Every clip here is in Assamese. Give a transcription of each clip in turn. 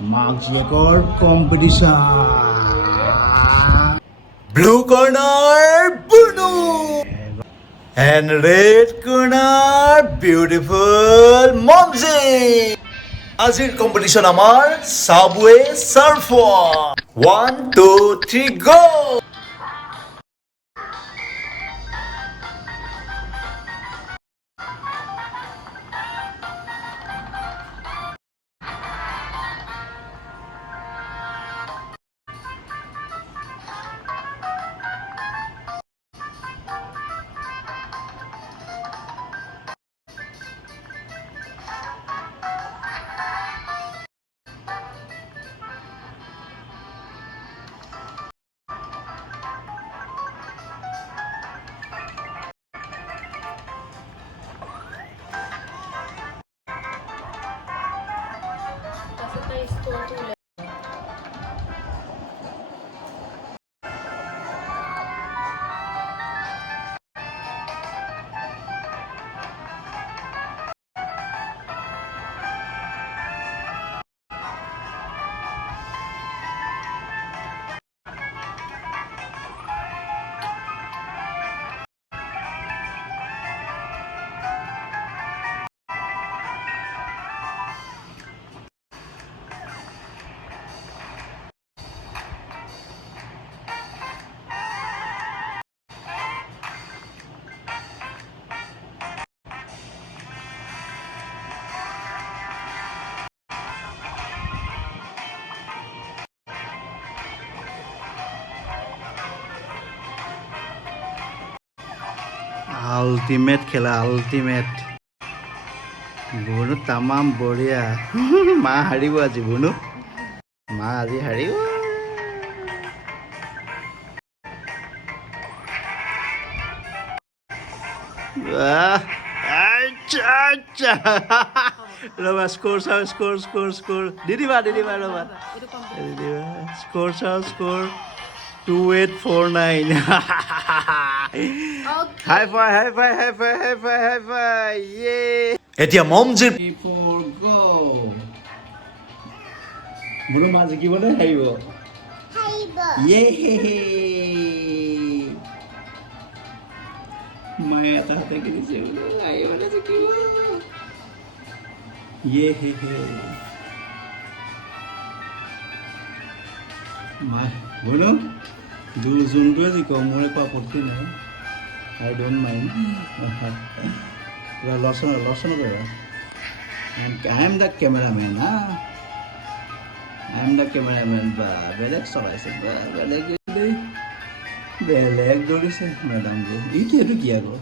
মাৰ্কজিয়েকৰ competition Blue corner, Bruno. And red corner, beautiful momg. আজিৰ কম্পিটিশ্যন আমাৰ সাবৱে সাৰ্ফাৰ 1 2 3 গো আল্টিমেট খেলা আল্টিমেট বুনু তামাম বঢ়িয়া মা হাৰিব আজি বুনু মা আজি হাৰিব ৰবা স্ক'ৰ চাওঁ স্ক'ৰ দি দিবা ৰবা স্ক'ৰ চাওঁ স্ক'ৰ 2849 হাই ফাই ইয়ে এতিয়া মমজিৰ বুনু মা জিকিব নে হাৰিব ইয়ে মায়ে এটা হাতে কিনিছে বোলো আহিব নে জিকিব ইয়ে মা বুনু যোনটোৱে জিকক মোৰ একো আপত্তি নাই আই ডোণ্ট মাইণ্ড লচন কৰিবা আই এম দ্য কেমেৰামেন বা বেলেগ চলাইছে বা বেলেগ দৌৰিছে মেডামটো এইটো কি আকৌ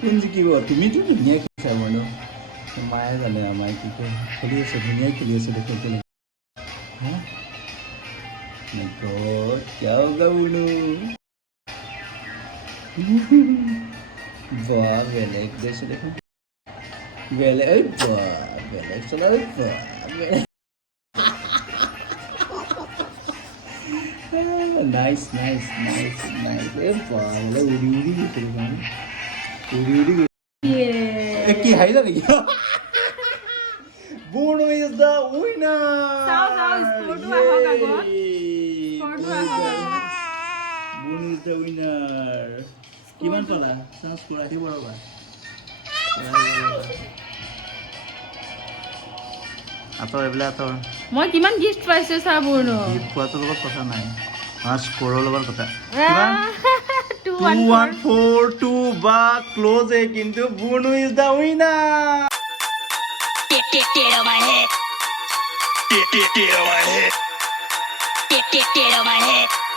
কোন জিকিব তুমিতো ধুনীয়া খেলিছা বাৰু মায়ে জানে মায়ে কি কয় খেলি আছে ধুনীয়া খেলি আছে দেখোন কেলে হা क्या होगा बोलो वाह बेलेग जैसे देखो बेलेग वाह बेलेग चला वाह नाइस ए वाह बोले उड़ी की हाई ना देखिए Bruno is the winner Bruno is the winner কিমান পালা চান্স কৰা দিব ৰবা আতৰ এইবিলাক আতৰ মই কিমান গিফট পাইছো চা বুনো গিফট পোৱাটোৰ লগত কথা নাই স্কোৰৰ লগত কথা কিমান 2142 বা ক্লোজ কিন্তু Bruno is the winner Get on my head. Get on my head. Get on my head.